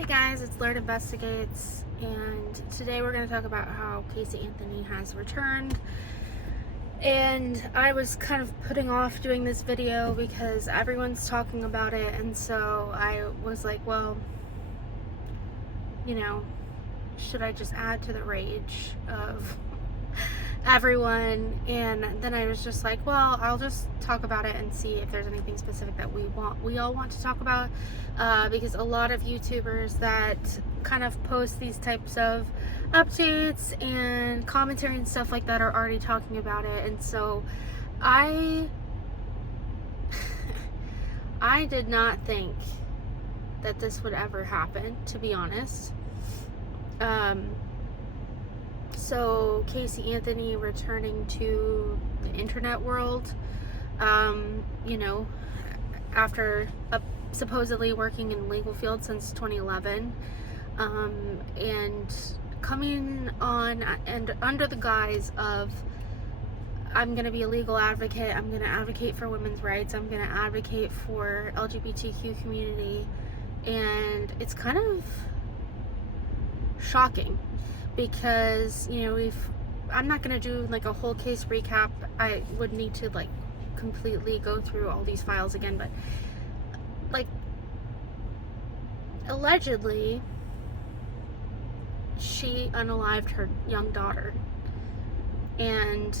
Hey guys, it's Laird Investigates, and today we're going to talk about how Casey Anthony has returned. And I was kind of putting off doing this video because everyone's talking about it, and so I was like, well, should I just add to the rage of everyone? And then I was just like, well, I'll just talk about it and see if there's anything specific that we all want to talk about, because a lot of YouTubers that kind of post these types of updates and commentary and stuff like that are already talking about it. And so I did not think that this would ever happen, to be honest. So Casey Anthony returning to the internet world, after supposedly working in the legal field since 2011, and coming on and under the guise of, I'm going to be a legal advocate, I'm going to advocate for women's rights, I'm going to advocate for LGBTQ community, and it's kind of shocking because, I'm not going to do like a whole case recap. I would need to like completely go through all these files again, but like, allegedly she unalived her young daughter, and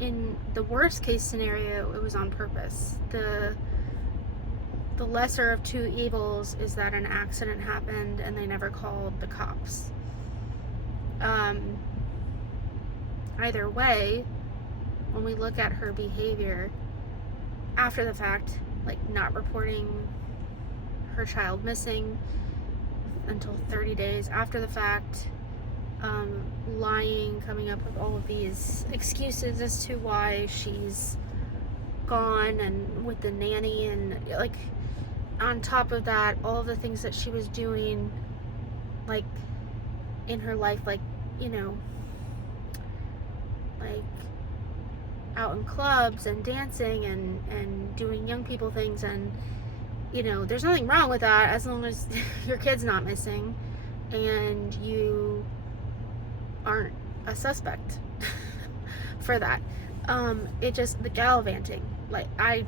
in the worst case scenario it was on purpose. The lesser of two evils is that an accident happened and they never called the cops. Either way, when we look at her behavior after the fact, like not reporting her child missing until 30 days after the fact, lying, coming up with all of these excuses as to why she's gone, and with the nanny, and like on top of that, all of the things that she was doing like in her life, like like out in clubs and dancing and doing young people things, and there's nothing wrong with that as long as your kid's not missing and you aren't a suspect for that. It just, the gallivanting, like I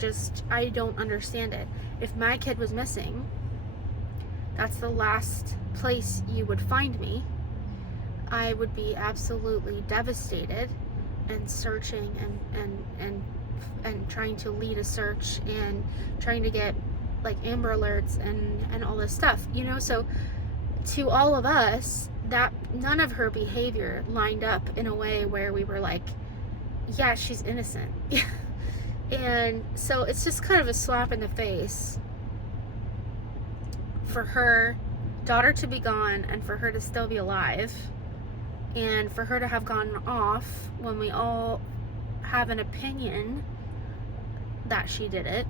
don't understand it. If my kid was missing, that's the last place you would find me. I would be absolutely devastated and searching and trying to lead a search and trying to get like Amber Alerts and all this stuff, so to all of us, that none of her behavior lined up in a way where we were like, yeah, she's innocent. And so it's just kind of a slap in the face for her daughter to be gone and for her to still be alive, and for her to have gone off when we all have an opinion that she did it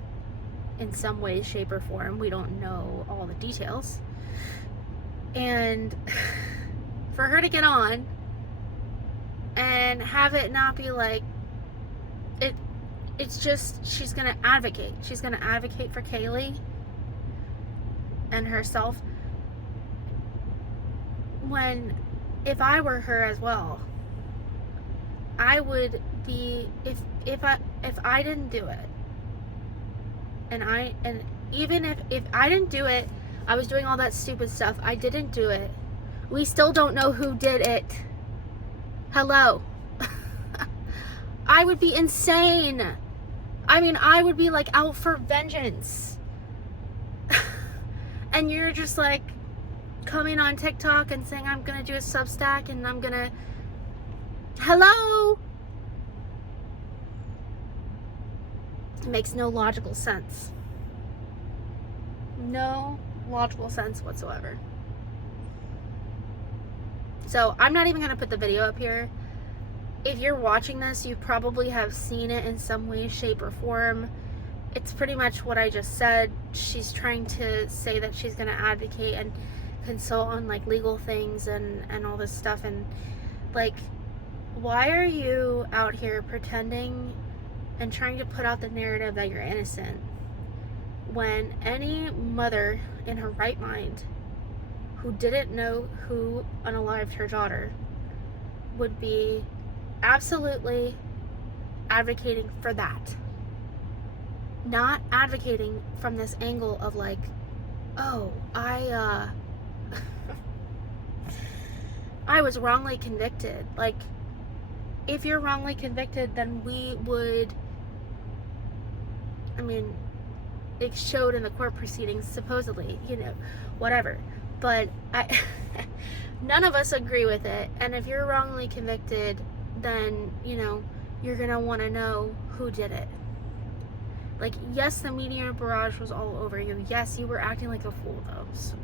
in some way, shape, or form. We don't know all the details. And for her to get on and have it not be like, it's just, she's gonna advocate. She's gonna advocate for Kaylee and herself. When, if I were her as well, I would be, if I didn't do it, and even if I didn't do it, I was doing all that stupid stuff, I didn't do it, we still don't know who did it. Hello. I would be insane. I mean, I would be like out for vengeance. And you're just like coming on TikTok and saying, I'm gonna do a SubStack and I'm gonna, hello? It makes no logical sense. No logical sense whatsoever. So I'm not even gonna put the video up here. If you're watching this, you probably have seen it in some way, shape, or form. It's pretty much what I just said. She's trying to say that she's gonna advocate and consult on like legal things and all this stuff, and like, why are you out here pretending and trying to put out the narrative that you're innocent when any mother in her right mind who didn't know who unalived her daughter would be absolutely advocating for that. Not advocating from this angle of like, oh, I was wrongly convicted. Like, if you're wrongly convicted, then we would, I mean, it showed in the court proceedings, supposedly, whatever. But none of us agree with it. And if you're wrongly convicted, then, you're going to want to know who did it. Like, yes, the media barrage was all over you. Yes, you were acting like a fool, though. So,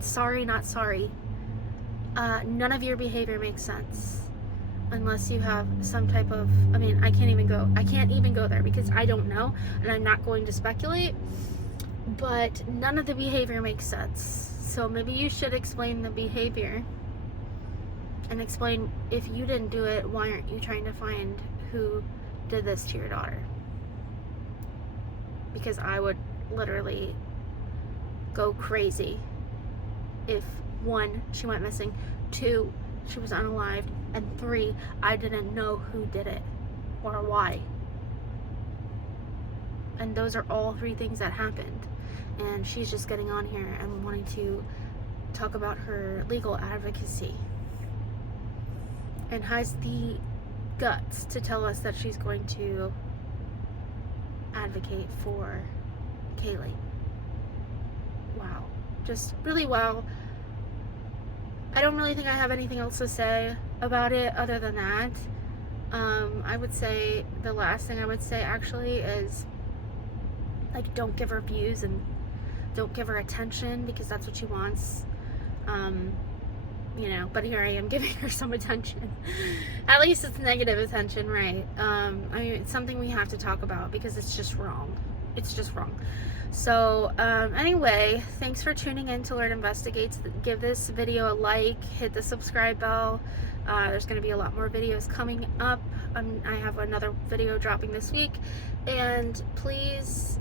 sorry, not sorry. None of your behavior makes sense. Unless you have some type of, I can't even go there because I don't know, and I'm not going to speculate, but none of the behavior makes sense. So maybe you should explain the behavior and explain, if you didn't do it, why aren't you trying to find who did this to your daughter? Because I would literally go crazy if 1, she went missing, 2, she was unalived, and 3, I didn't know who did it or why. And those are all 3 things that happened. And she's just getting on here and wanting to talk about her legal advocacy. And has the guts to tell us that she's going to advocate for Kaylee. Wow. Just really wow. I don't really think I have anything else to say about it other than that. I would say the last thing I would say actually is, like, don't give her views and don't give her attention because that's what she wants. But here I am giving her some attention. At least it's negative attention, right? It's something we have to talk about because it's just wrong. It's just wrong. So, anyway, thanks for tuning in to Learn Investigates. Give this video a like, hit the subscribe bell. There's going to be a lot more videos coming up. I have another video dropping this week. And please,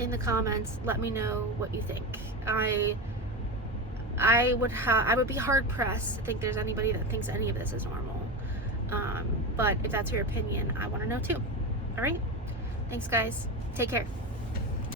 in the comments, let me know what you think. I would be hard pressed to think there's anybody that thinks any of this is normal. But if that's your opinion, I want to know too. All right? Thanks, guys. Take care.